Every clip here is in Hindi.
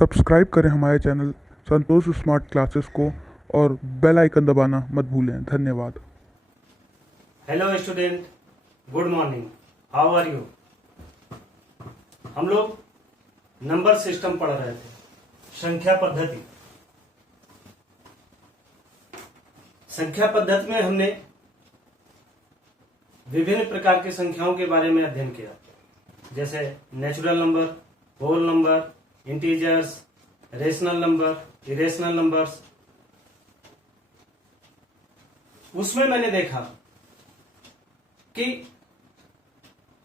सब्सक्राइब करें हमारे चैनल संतोष स्मार्ट क्लासेस को और बेल आइकन दबाना मत भूलें। धन्यवाद। Hello student, good morning, how are you. हम लोग नंबर सिस्टम पढ़ रहे थे, संख्या पद्धति। संख्या पद्धति में हमने विभिन्न प्रकार की संख्याओं के बारे में अध्ययन किया, जैसे natural number, whole number, integers, rational number, irrational numbers. उसमें मैंने देखा कि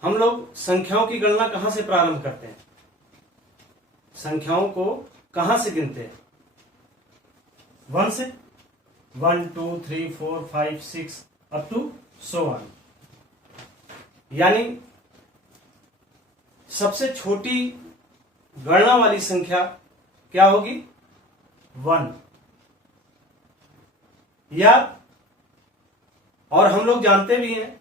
हम लोग संख्याओं की गणना कहां से प्रारंभ करते हैं, संख्याओं को कहां से गिनते हैं। 1 से 1 2 3 4 5 6 अप टू सो ऑन। यानी सबसे छोटी गणना वाली संख्या क्या होगी, 1। या और हम लोग जानते भी हैं,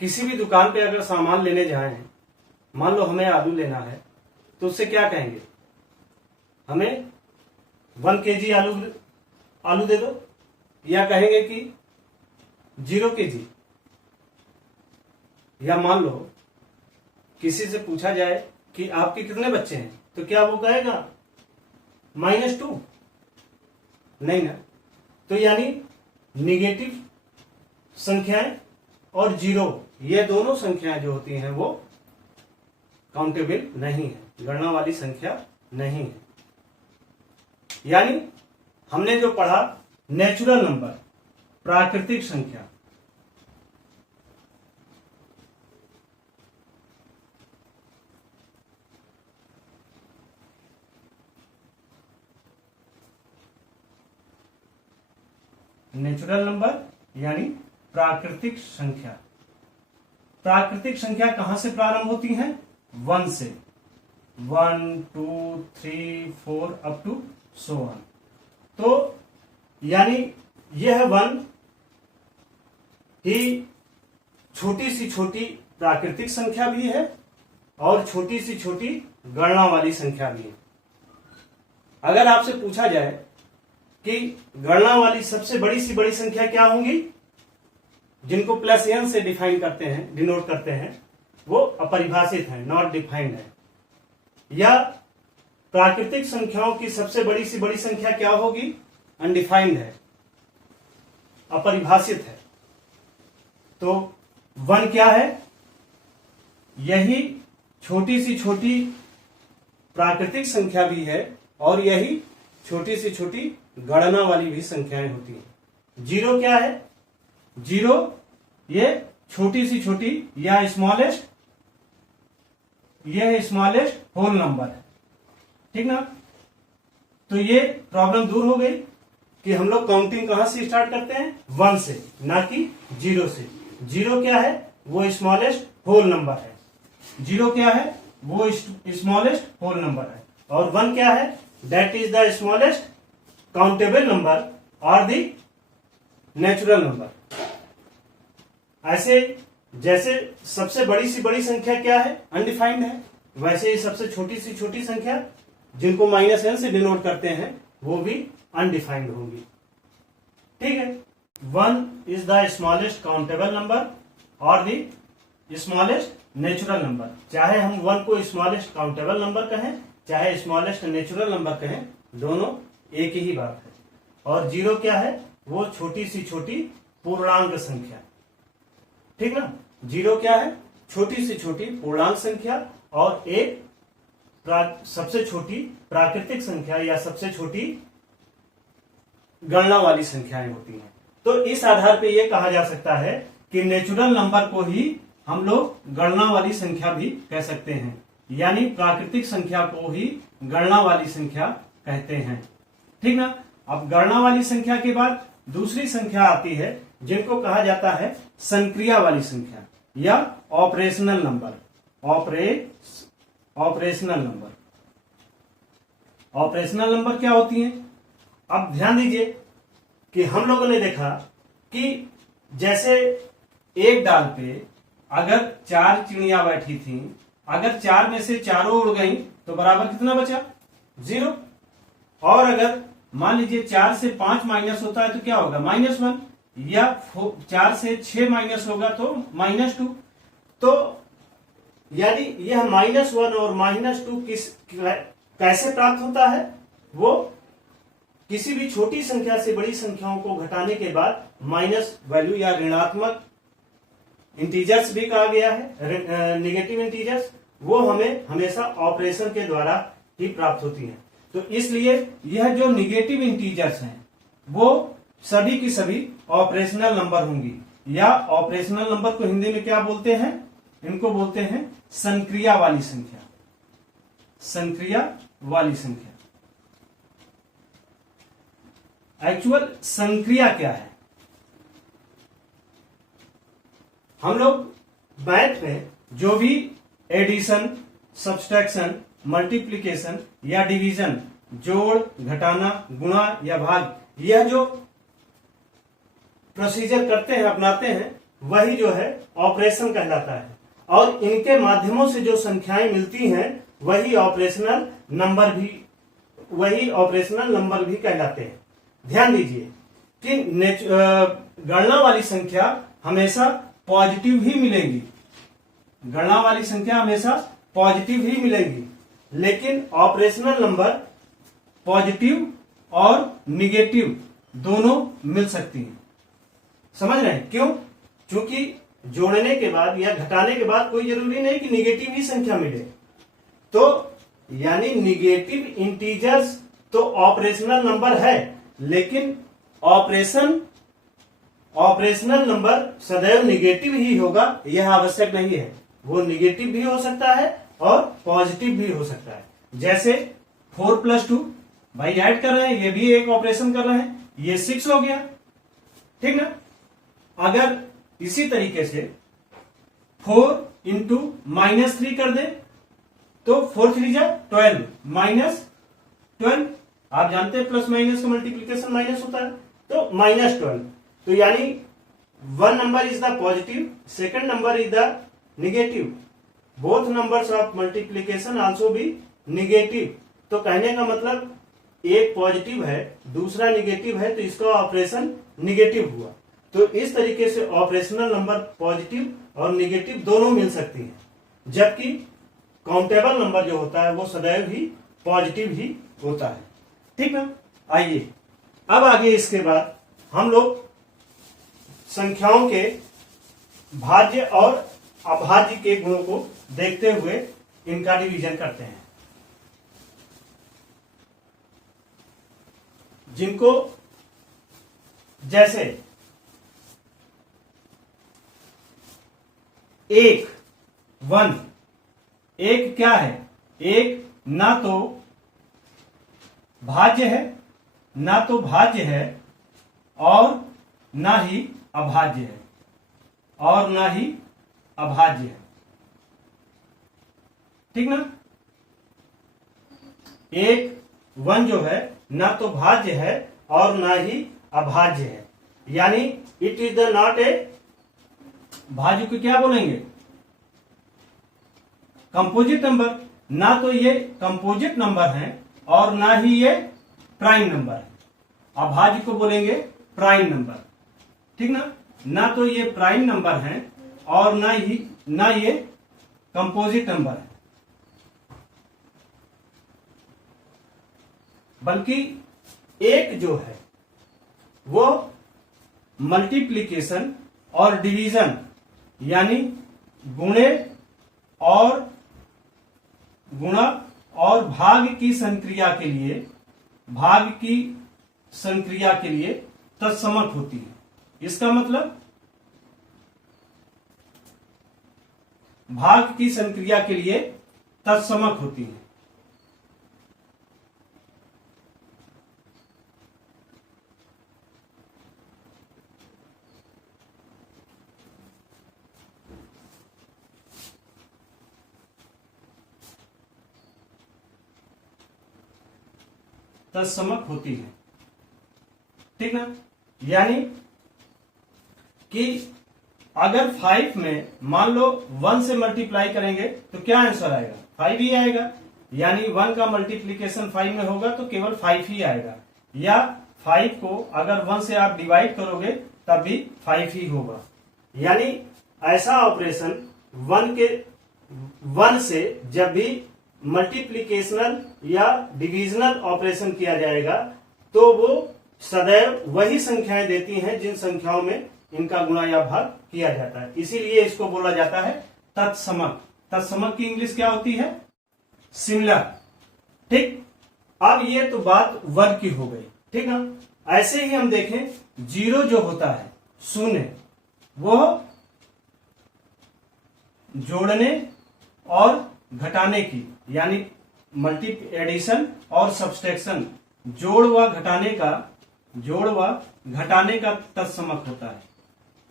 किसी भी दुकान पे अगर सामान लेने जाए हैं, मान लो हमें आलू लेना है, तो उससे क्या कहेंगे, हमें 1 kg आलू दे दो, या कहेंगे कि 0 kg। या मान लो किसी से पूछा जाए कि आपके कितने बच्चे हैं, तो क्या वो कहेगा -2? नहीं ना। तो यानी निगेटिव संख्याएं और 0, ये दोनों संख्याएं जो होती हैं वो काउंटेबल नहीं है, गणना वाली संख्या नहीं है। यानी हमने जो पढ़ा नेचुरल नंबर, प्राकृतिक संख्या, नेचुरल नंबर यानी प्राकृतिक संख्या। प्राकृतिक संख्या कहां से प्रारंभ होती है, 1 से। 1 2 3 4 अप टू सो ऑन। तो यानी यह 1 ही छोटी सी छोटी प्राकृतिक संख्या भी है और छोटी सी छोटी गणना वाली संख्या भी है। अगर आपसे पूछा जाए कि गणना वाली सबसे बड़ी सी बड़ी संख्या क्या होंगी, जिनको +n से डिफाइन करते हैं, डिनोट करते हैं, वो अपरिभाषित है, नॉट डिफाइंड है। या प्राकृतिक संख्याओं की सबसे बड़ी सी बड़ी संख्या क्या होगी, अनडिफाइंड है, अपरिभाषित है। तो 1 क्या है, यही छोटी सी छोटी प्राकृतिक संख्या भी है और यही छोटी सी छोटी गणना वाली भी संख्याएं होती हैं। 0 क्या है, 0 ये छोटी सी छोटी या स्मॉलेस्ट, यह स्मॉलेस्ट होल नंबर है, ठीक ना। तो ये प्रॉब्लम दूर हो गई कि हम लोग काउंटिंग कहां से स्टार्ट करते हैं, 1 से, ना कि 0 से। 0 क्या है, वो स्मॉलेस्ट होल नंबर है। 0 क्या है, वो स्मॉलेस्ट होल नंबर है। और 1 क्या है, that is the smallest countable number और द नेचुरल नंबर। ऐसे जैसे सबसे बड़ी सी बड़ी संख्या क्या है, अनडिफाइंड है, वैसे ही सबसे छोटी सी छोटी संख्या, जिनको -n से डिनोट करते हैं, वो भी अनडिफाइंड होंगी, ठीक है। 1 is the smallest countable number और द स्मॉलेस्ट नेचुरल नंबर। चाहे हम 1 को स्मॉलेस्ट काउंटेबल नंबर कहें, चाहे स्मॉलेस्ट नेचुरल नंबर कहें, दोनों एक ही बात है। और 0 क्या है, वो छोटी सी छोटी पूर्णांक संख्या, ठीक ना। 0 क्या है, छोटी सी छोटी पूर्णांक संख्या और एक सबसे छोटी प्राकृतिक संख्या या सबसे छोटी गणना वाली संख्याएं होती हैं। तो इस आधार पे ये कहा जा सकता है कि नेचुरल नंबर को ही हम लोग गणना वाली संख्या भी कह सकते हैं, यानी प्राकृतिक संख्या को ही गणना वाली संख्या कहते हैं, ठीक ना। अब गणना वाली संख्या के बाद दूसरी संख्या आती है, जिनको कहा जाता है संक्रिया वाली संख्या या operational number. Operational number, operational number क्या होती हैं। अब ध्यान दीजिए कि हम लोगों ने देखा कि जैसे एक डाल पे अगर 4 चिड़िया बैठी थी, अगर 4 में से चारों उड़ गई तो बराबर कितना बचा 0। और अगर मान लीजिए 4 से 5 माइनस होता है तो क्या होगा -1, या 4 से 6 माइनस होगा तो -2। तो यानी यह -1 और -2 कैसे प्राप्त होता है, वो किसी भी छोटी संख्या से बड़ी संख्याओं को घटाने के बाद माइनस वैल्यू या ऋणात्मक इंटीजर्स भी कहा गया है, नेगेटिव इंटीजर्स, वो हमें हमेशा ऑपरेशन के द्वारा ही प्राप्त होती हैं। तो इसलिए यह जो नेगेटिव इंटीजर्स हैं वो सभी की सभी ऑपरेशनल नंबर होंगी, या ऑपरेशनल नंबर को हिंदी में क्या बोलते हैं, इनको बोलते हैं संक्रिया वाली संख्या। संक्रिया वाली संख्या। एक्चुअल संक्रिया क्या है? हम लोग मैथ में जो भी एडिशन, सब्सट्रैक्शन, मल्टीप्लिकेशन या डिवीजन, जोड़, घटाना, गुणा या भाग, यह जो प्रोसीजर करते हैं, अपनाते हैं, वही जो है ऑपरेशन कहलाता है। और इनके माध्यमों से जो संख्याएं मिलती हैं वही ऑपरेशनल नंबर भी कहलाते हैं। ध्यान दीजिए कि गणना वाली संख्या हमेशा पॉजिटिव ही मिलेंगी, गणना वाली संख्या हमेशा पॉजिटिव ही मिलेंगी, लेकिन ऑपरेशनल नंबर पॉजिटिव और निगेटिव दोनों मिल सकती हैं। समझ रहे हैं क्यों? क्योंकि जोड़ने के बाद या घटाने के बाद कोई जरूरी नहीं कि निगेटिव ही संख्या मिले। तो यानी निगेटिव इंटीजर्स तो ऑपरेशनल नंबर है, लेकिन ऑपरेशनल नंबर सदैव निगेटिव ही होगा यह आवश्यक नहीं है। वो निगेटिव भी हो सकता है और पॉजिटिव भी हो सकता है। जैसे 4 + 2, भाई ऐड कर रहे हैं, ये भी एक ऑपरेशन कर रहे हैं, ये 6 हो गया, ठीक ना। अगर इसी तरीके से 4 × -3 कर दे तो 4 × 3 = 12 -12। आप जानते हैं प्लस माइनस का मल्टीप्लीकेशन माइनस होता है, तो -12। तो यानी 1 number is the positive, second number is the negative, both numbers of multiplication also be negative. तो कहने का मतलब एक पॉजिटिव है दूसरा निगेटिव है, तो इसका ऑपरेशन निगेटिव हुआ। तो इस तरीके से ऑपरेशनल नंबर पॉजिटिव और निगेटिव दोनों मिल सकती हैं, जबकि काउंटेबल नंबर जो होता है वो सदैव ही पॉजिटिव ही होता है, ठीक ना। आइए अब आगे इसके बाद हम लोग संख्याओं के भाज्य और अभाज्य के गुणों को देखते हुए इनका डिवीजन करते हैं, जिनको जैसे 1 1 क्या है? 1 ना तो भाज्य है और ना ही अभाज्य है, ठीक ना। 1 जो है ना तो भाज्य है और ना ही अभाज्य है, यानी it is the not a, भाज्य को क्या बोलेंगे? Composite number. ना तो ये कंपोजिट नंबर है और ना ही ये प्राइम नंबर है। अभाज्य को बोलेंगे प्राइम नंबर, ठीक ना। ना तो ये प्राइम नंबर है और ना ये कंपोजिट नंबर है, बल्कि एक जो है वो मल्टीप्लिकेशन और डिवीजन यानी गुणा और भाग की संक्रिया के लिए तत्समक होती है। इसका मतलब भाग की संक्रिया के लिए तत्समक होती है। तत्समक होती है, ठीक ना। यानी कि अगर 5 में मान लो 1 से मल्टीप्लाई करेंगे तो क्या आंसर आएगा? 5 ही आएगा। यानी 1 का मल्टीप्लीकेशन 5 में होगा तो केवल 5 ही आएगा, या 5 को अगर 1 से आप डिवाइड करोगे तब भी 5 ही होगा। यानी ऐसा ऑपरेशन 1 से जब भी मल्टीप्लीकेशनल या डिविजनल ऑपरेशन किया जाएगा तो वो सदैव वही संख्याएं देती हैं जिन संख्याओं में इनका गुणा या भाग किया जाता है, इसीलिए इसको बोला जाता है तत्समक। तत्समक की इंग्लिश क्या होती है? सिमिलर। ठीक, अब ये तो बात वर्ग की हो गई, ठीक ना। ऐसे ही हम देखें, जीरो जो होता है, शून्य, वो जोड़ने और घटाने की, यानी मल्टी एडिशन और सब्सट्रैक्शन, जोड़ व घटाने का तत्समक होता है,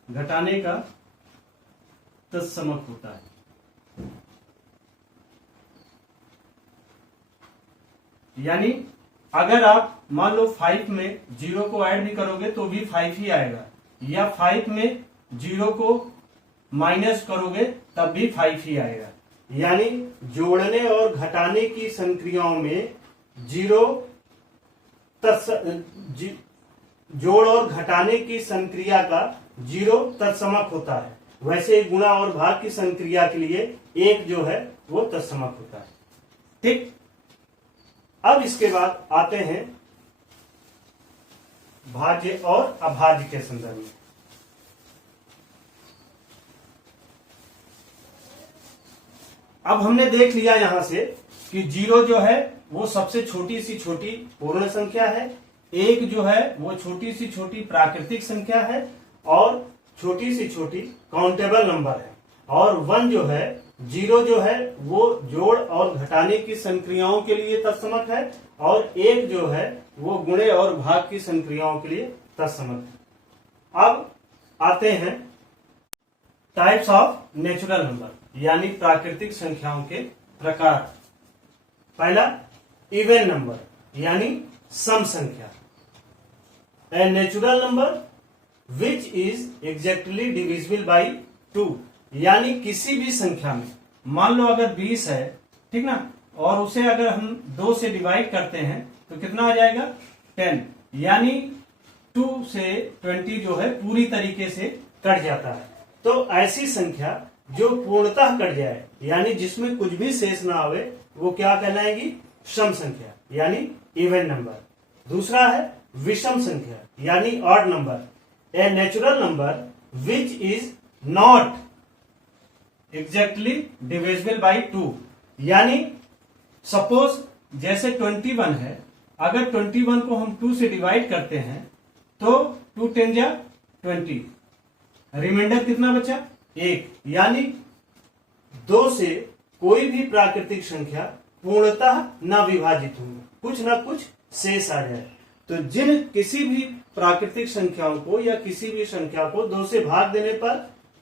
घटाने का तत्समक होता है। यानी अगर आप मान लो 5 में 0 को ऐड भी करोगे तो भी 5 ही आएगा, या 5 में 0 को माइनस करोगे तब भी 5 ही आएगा। यानी जोड़ने और घटाने की संक्रियाओं में जोड़ और घटाने की संक्रिया का 0 तत्समक होता है, वैसे ही गुणा और भाग की संक्रिया के लिए 1 जो है वो तत्समक होता है। ठीक, अब इसके बाद आते हैं भाज्य और अभाज्य के संदर्भ में। अब हमने देख लिया यहां से कि 0 जो है वो सबसे छोटी सी छोटी पूर्ण संख्या है, 1 जो है वो छोटी सी छोटी प्राकृतिक संख्या है और छोटी सी छोटी काउंटेबल नंबर है, और 1 जो है 0 जो है वो जोड़ और घटाने की संक्रियाओं के लिए तत्समक है, और 1 जो है वो गुणे और भाग की संक्रियाओं के लिए तत्समक है। अब आते हैं टाइप्स ऑफ नेचुरल नंबर, यानी प्राकृतिक संख्याओं के प्रकार। पहला इवन नंबर, यानी सम संख्या। ए natural number which is exactly divisible by 2, यानी किसी भी संख्या में, मान लो अगर 20 है, ठीक ना, और उसे अगर हम 2 से डिवाइड करते हैं तो कितना आ जाएगा? 10, यानी 2 से 20 जो है पूरी तरीके से कट जाता है। तो ऐसी संख्या जो पूर्णतः कट जाए, यानी जिसमें कुछ भी शेष ना आवे, वो क्या कहलाएगी? सम संख्या, यानी इवन नंबर। दूसरा है विषम संख्या, यानी odd number. A natural number which is not exactly divisible by 2, यानी सपोज जैसे 21 है, अगर 21 को हम 2 से डिवाइड करते हैं तो 2 10 जा 20, रिमाइंडर कितना बचा? 1, यानी 2 से कोई भी प्राकृतिक संख्या पूर्णतः न विभाजित होगी, कुछ ना कुछ शेष आ जाए। तो जिन किसी भी प्राकृतिक संख्याओं को या किसी भी संख्या को 2 से भाग देने पर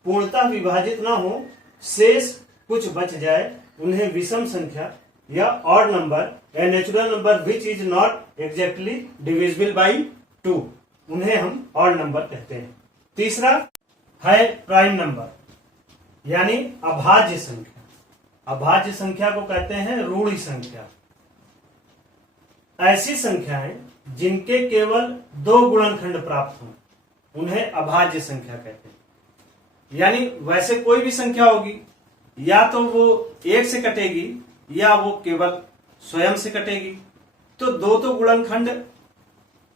पूर्णतः विभाजित ना हो, शेष कुछ बच जाए, उन्हें विषम संख्या या odd number, a natural number which is not exactly divisible by 2, उन्हें हम ऑड नंबर कहते हैं। तीसरा है प्राइम नंबर, यानी अभाज्य संख्या। अभाज्य संख्या को कहते हैं रूढ़ी संख्या। ऐसी संख्याएं जिनके केवल 2 गुणनखंड प्राप्त हों, उन्हें अभाज्य संख्या कहते हैं। यानी वैसे कोई भी संख्या होगी, या तो वो 1 से कटेगी या वो केवल स्वयं से कटेगी, तो 2 तो गुणनखंड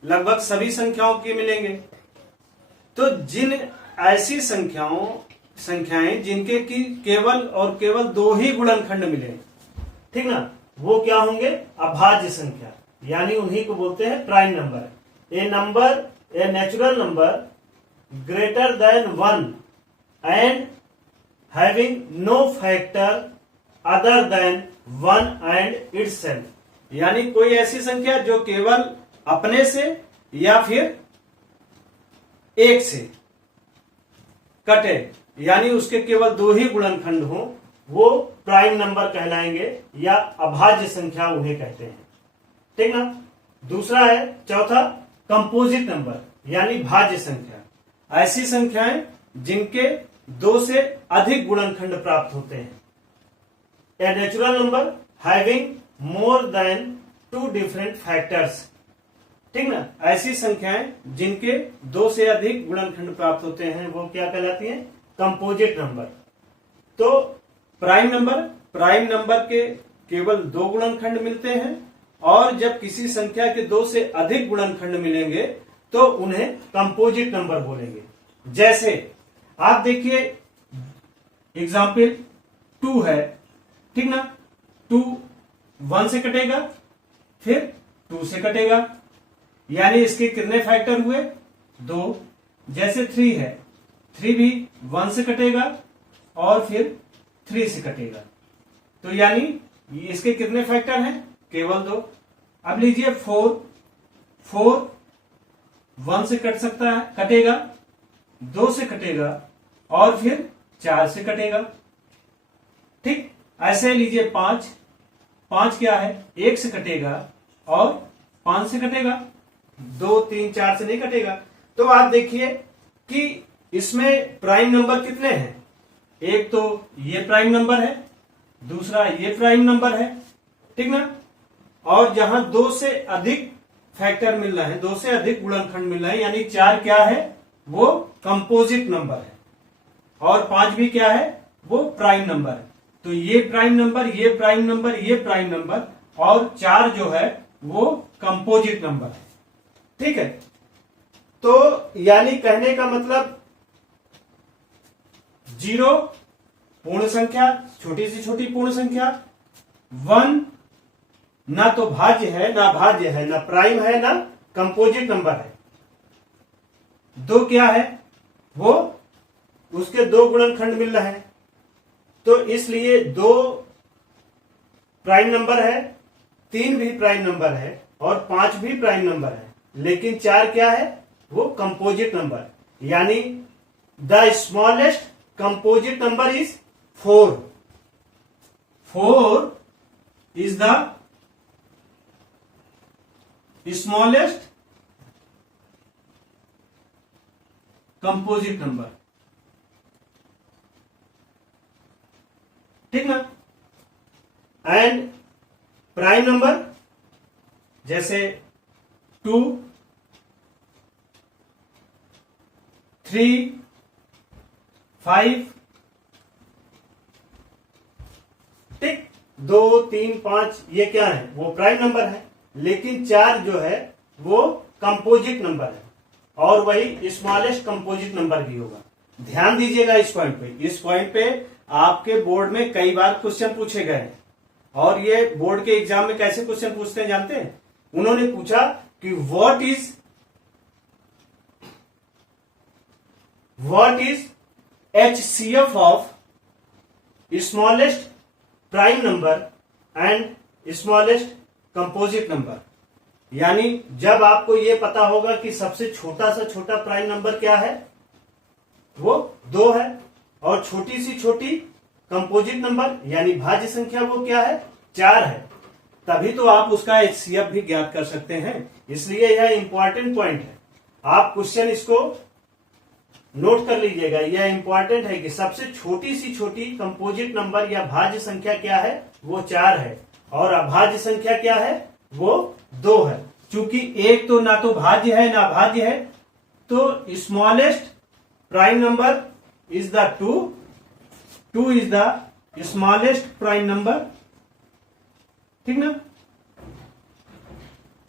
लगभग सभी संख्याओं के मिलेंगे। तो जिन ऐसी संख्याएं जिनके की केवल और केवल 2 ही गुणनखंड मिले, ठीक ना, वो क्या होंगे? अभाज्य संख्या, यानी उन्हीं को बोलते हैं prime number. A natural number greater than 1 and having no factor other than 1 and itself, यानी कोई ऐसी संख्या जो केवल अपने से या फिर 1 से कटे, यानी उसके केवल 2 ही गुणनखंड हो, वो प्राइम नंबर कहलाएंगे या अभाज्य संख्या उन्हें कहते हैं। ठीक ना। दूसरा है चौथा कंपोजिट नंबर, यानी भाज्य संख्या। ऐसी संख्याएं जिनके 2 से अधिक गुणनखंड प्राप्त होते हैं। ए natural number having more than 2 different factors, ठीक ना। ऐसी संख्याएं जिनके 2 से अधिक गुणनखंड प्राप्त होते हैं वो क्या कहलाती हैं? Composite number. तो प्राइम नंबर के केवल 2 गुणनखंड मिलते हैं, और जब किसी संख्या के 2 से अधिक गुणनखंड मिलेंगे तो उन्हें कंपोजिट नंबर बोलेंगे। जैसे आप देखिए एग्जाम्पल 2 है, ठीक ना। 2 1 से कटेगा, फिर 2 से कटेगा, यानी इसके कितने फैक्टर हुए? 2। जैसे 3 है, 3 भी 1 से कटेगा और फिर 3 से कटेगा, तो यानी इसके कितने फैक्टर हैं? केवल 2। अब लीजिए 4 1 से कट सकता है, कटेगा, 2 से कटेगा और फिर 4 से कटेगा, ठीक। ऐसे लीजिए 5 क्या है? 1 से कटेगा और 5 से कटेगा, 2 3 4 से नहीं कटेगा। तो आप देखिए कि इसमें प्राइम नंबर कितने हैं? एक तो ये प्राइम नंबर है, दूसरा ये प्राइम नंबर है, ठीक ना। और जहां 2 से अधिक फैक्टर मिल रहा है, 2 से अधिक गुणनखंड मिल रहा है, यानी 4 क्या है? वो कंपोजिट नंबर है, और 5 भी क्या है? वो प्राइम नंबर है। तो ये प्राइम नंबर, ये प्राइम नंबर, ये प्राइम नंबर, और 4 जो है वो कंपोजिट नंबर है, ठीक है। तो यानी कहने का मतलब 0 पूर्ण संख्या, छोटी से छोटी पूर्ण संख्या, 1 ना तो भाज्य है, ना भाज्य है, ना प्राइम है, ना कंपोजिट नंबर है। 2 क्या है? वो उसके 2 गुणनखंड मिल रहे हैं, तो इसलिए 2 प्राइम नंबर है, 3 भी प्राइम नंबर है और 5 भी प्राइम नंबर है, लेकिन 4 क्या है? वो कंपोजिट नंबर, यानी the smallest composite number is 4। 4 is the smallest composite number, ठीक ना। एंड प्राइम नंबर जैसे 2 3 5, ठीक, 2 3 5 ये क्या है? वो प्राइम नंबर है, लेकिन 4 जो है वो कंपोजिट नंबर है, और वही स्मॉलेस्ट कंपोजिट नंबर भी होगा। ध्यान दीजिएगा इस पॉइंट पे। इस पॉइंट पे आपके बोर्ड में कई बार क्वेश्चन पूछे गए हैं, और ये बोर्ड के एग्जाम में कैसे क्वेश्चन पूछते हैं जानते हैं? उन्होंने पूछा कि what is HCF of smallest prime number and smallest composite number। यानी जब आपको यह पता होगा कि सबसे छोटा सा छोटा प्राइम नंबर क्या है, वो 2 है, और छोटी सी छोटी कंपोजिट नंबर यानी भाज्य संख्या वो क्या है? 4 है, तभी तो आप उसका HCF भी ज्ञात कर सकते हैं। इसलिए यह इंपॉर्टेंट पॉइंट है, आप क्वेश्चन इसको नोट कर लीजिएगा। यह इंपॉर्टेंट है कि सबसे छोटी सी छोटी कंपोजिट नंबर या भाज्य संख्या क्या है? वो 4 है, और अभाज्य संख्या क्या है? वो 2 है। चूंकि एक तो ना तो भाज्य है ना भाज्य है, तो smallest prime number is the 2 is the smallest prime number, ठीक ना,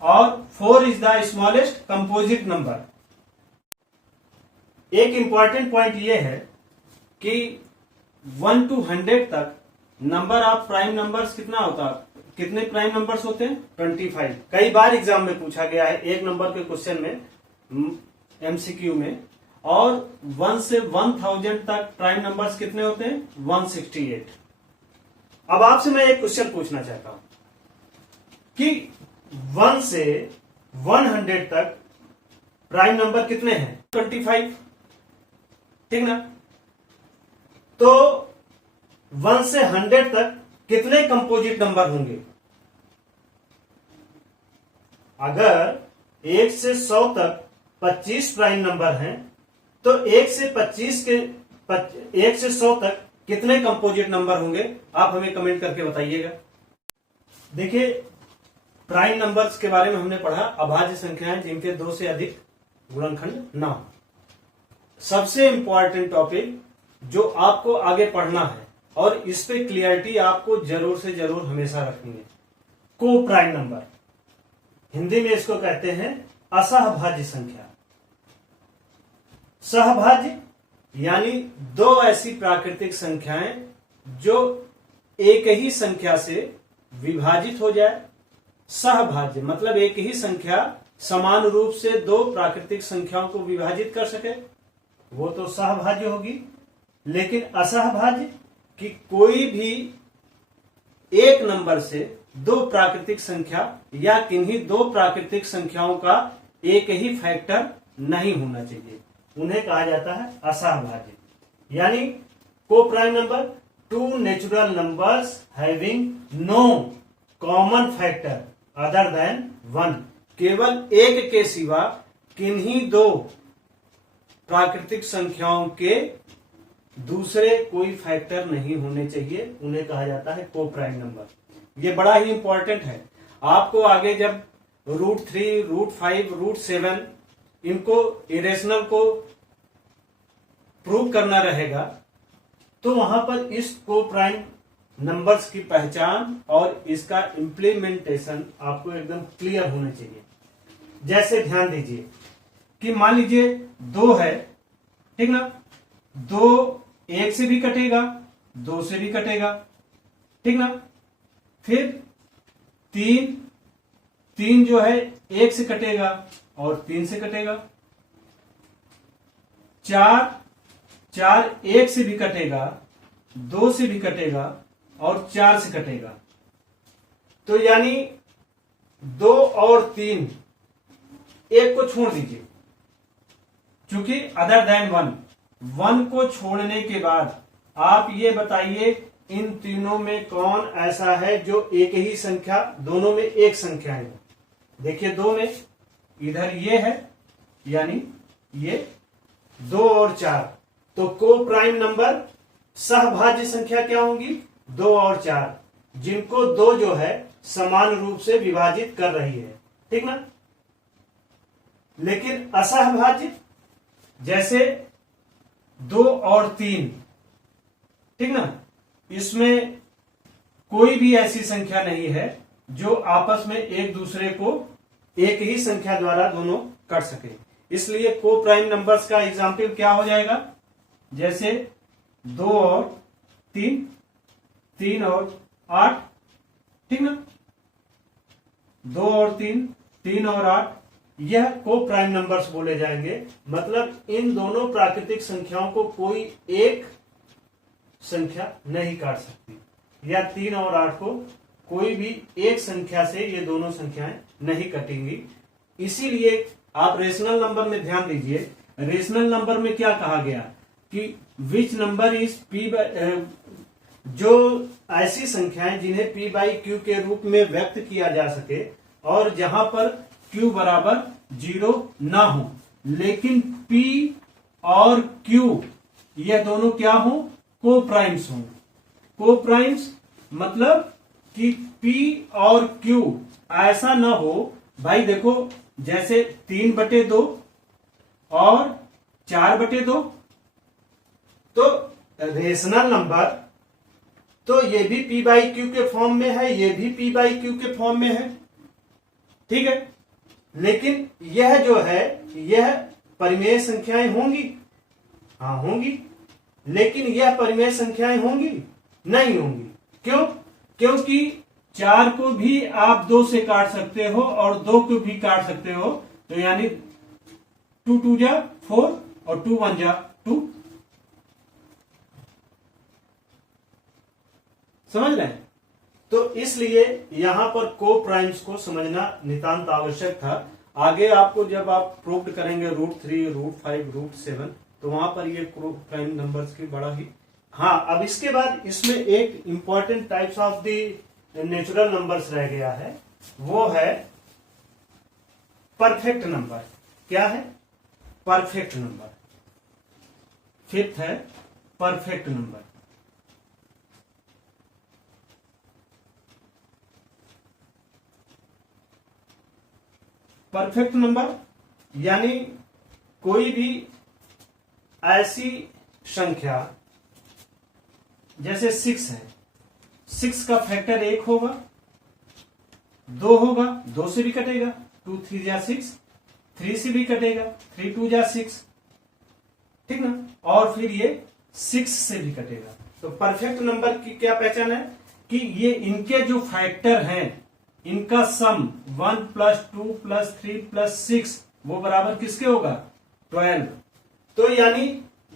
और 4 is the smallest composite number. एक इंपॉर्टेंट पॉइंट ये है कि 1 to 100 तक नंबर ऑफ प्राइम नंबर्स कितना होता? कितने प्राइम नंबर्स होते हैं? 25। कई बार एग्जाम में पूछा गया है, 1 नंबर के क्वेश्चन में, MCQ में। और 1 से 1000 तक प्राइम नंबर्स कितने होते हैं? 168। अब आपसे मैं एक क्वेश्चन पूछना चाहता हूं कि 1 से 100 तक प्राइम नंबर कितने हैं? 25, ठीक ना। तो 1 से 100 तक कितने कंपोजिट नंबर होंगे? अगर 1 से 100 तक 25 प्राइम नंबर हैं, तो 1 से 100 तक कितने कंपोजिट नंबर होंगे? आप हमें कमेंट करके बताइएगा। देखिए, प्राइम नंबर्स के बारे में हमने पढ़ा, अभाज्य संख्याएं जिनके 2 से अधिक गुणनखंड ना हो। सबसे इंपॉर्टेंट टॉपिक जो आपको आगे पढ़ना है और इस पे क्लियरिटी आपको जरूर से जरूर हमेशा रखनी है, को प्राइम नंबर। हिंदी में इसको कहते हैं असहभाज्य संख्या। सहभाज्य यानी 2 ऐसी प्राकृतिक संख्याएं जो एक ही संख्या से विभाजित हो जाए। सहभाज्य मतलब एक ही संख्या समान रूप से 2 प्राकृतिक संख्याओं को विभाजित कर सके, वो तो सहभाज्य होगी। लेकिन असहभाज्य कि कोई भी एक नंबर से 2 प्राकृतिक संख्या या किन्हीं 2 प्राकृतिक संख्याओं का एक ही फैक्टर नहीं होना चाहिए, उन्हें कहा जाता है असहभाज्य। यानी को prime number 2 natural numbers having no common factor other than 1, केवल एक के सिवा किन्हीं 2 प्राकृतिक संख्याओं के दूसरे कोई फैक्टर नहीं होने चाहिए, उन्हें कहा जाता है को प्राइम नंबर। ये बड़ा ही इंपॉर्टेंट है। आपको आगे जब √3, √5, √7 इनको इरेशनल को प्रूव करना रहेगा तो वहां पर इस को प्राइम नंबर्स की पहचान और इसका इम्प्लीमेंटेशन आपको एकदम क्लियर होने चाहिए। जैसे ध्यान दीजिए कि मान लीजिए 2 है, ठीक ना, 2 1 से भी कटेगा, 2 से भी कटेगा, ठीक ना। फिर 3 जो है 1 से कटेगा और 3 से कटेगा। 4 1 से भी कटेगा, 2 से भी कटेगा और 4 से कटेगा। तो यानी 2 और 3 1 को छोड़ दीजिए, चूंकि अदर देन 1 को छोड़ने के बाद आप ये बताइए इन तीनों में कौन ऐसा है जो एक ही संख्या, दोनों में एक संख्या है। देखिए 2 में इधर ये है, यानी ये 2 और 4, तो को प्राइम नंबर सहभाज्य संख्या क्या होंगी, 2 और 4, जिनको 2 जो है समान रूप से विभाजित कर रही है, ठीक ना। लेकिन असहभाज्य जैसे 2 और 3, ठीक ना, इसमें कोई भी ऐसी संख्या नहीं है जो आपस में एक दूसरे को एक ही संख्या द्वारा दोनों कर सके। इसलिए को प्राइम नंबर्स का एग्जाम्पल क्या हो जाएगा, जैसे 2 और 3, 3 और 8, ठीक ना, 2 और 3, 3 और 8, यह को प्राइम नंबर्स बोले जाएंगे। मतलब इन दोनों प्राकृतिक संख्याओं को कोई एक संख्या नहीं काट सकती, या 3 और 8 को कोई भी एक संख्या से ये दोनों संख्याएं नहीं कटेंगी। इसीलिए आप रेशनल नंबर में ध्यान दीजिए, रेशनल नंबर में क्या कहा गया कि which number is P by, जो ऐसी संख्याएं जिन्हें p बाई क्यू के रूप में व्यक्त किया जा सके और जहां पर q बराबर 0 ना हो, लेकिन p और q यह दोनों क्या हो, को प्राइम्स हो। को प्राइम्स मतलब कि p और q ऐसा ना हो, भाई देखो जैसे 3/2 और 4/2, तो रेशनल नंबर तो ये भी p बाई क्यू के फॉर्म में है, ये भी p बाई क्यू के फॉर्म में है, ठीक है। लेकिन यह जो है यह परिमेय संख्याएं होंगी, हाँ होंगी, लेकिन यह परिमेय संख्याएं होंगी नहीं होंगी। क्यों? क्योंकि 4 को भी आप 2 से काट सकते हो और 2 को भी काट सकते हो, तो यानी 2 2 जा 4 और 2 1 जा 2। समझ रहे हैं? तो इसलिए यहां पर को प्राइम्स को समझना नितांत आवश्यक था। आगे आपको जब आप प्रूव्ड करेंगे √3, √5, √7, तो वहां पर ये को प्राइम नंबर्स की बड़ा ही, हाँ। अब इसके बाद इसमें एक important types of the natural numbers रह गया है, वो है परफेक्ट नंबर। क्या है? Perfect number. 5th है परफेक्ट नंबर। परफेक्ट नंबर यानी कोई भी ऐसी संख्या, जैसे 6 है, 6 का फैक्टर 1 होगा, 2 होगा, 2 से भी कटेगा, 2 3 जा 6, 3 से भी कटेगा, 3 2 जा 6, ठीक ना, और फिर ये 6 से भी कटेगा। तो परफेक्ट नंबर की क्या पहचान है कि ये इनके जो फैक्टर हैं, इनका सम 1 + 2 + 3 + 6 वो बराबर किसके होगा, 12। तो यानी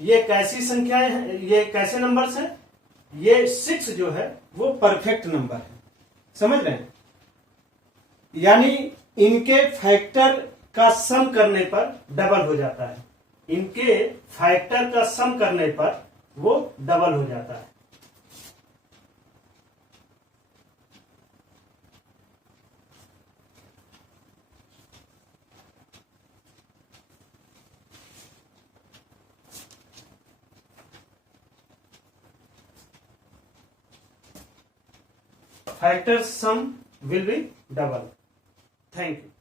ये कैसी संख्याएं हैं, ये कैसे नंबर्स हैं, ये 6 जो है वो परफेक्ट नंबर है, समझ रहे हैं। यानी इनके फैक्टर का सम करने पर डबल हो जाता है, इनके फैक्टर का सम करने पर वो डबल हो जाता है। Factor sum will be double. Thank you.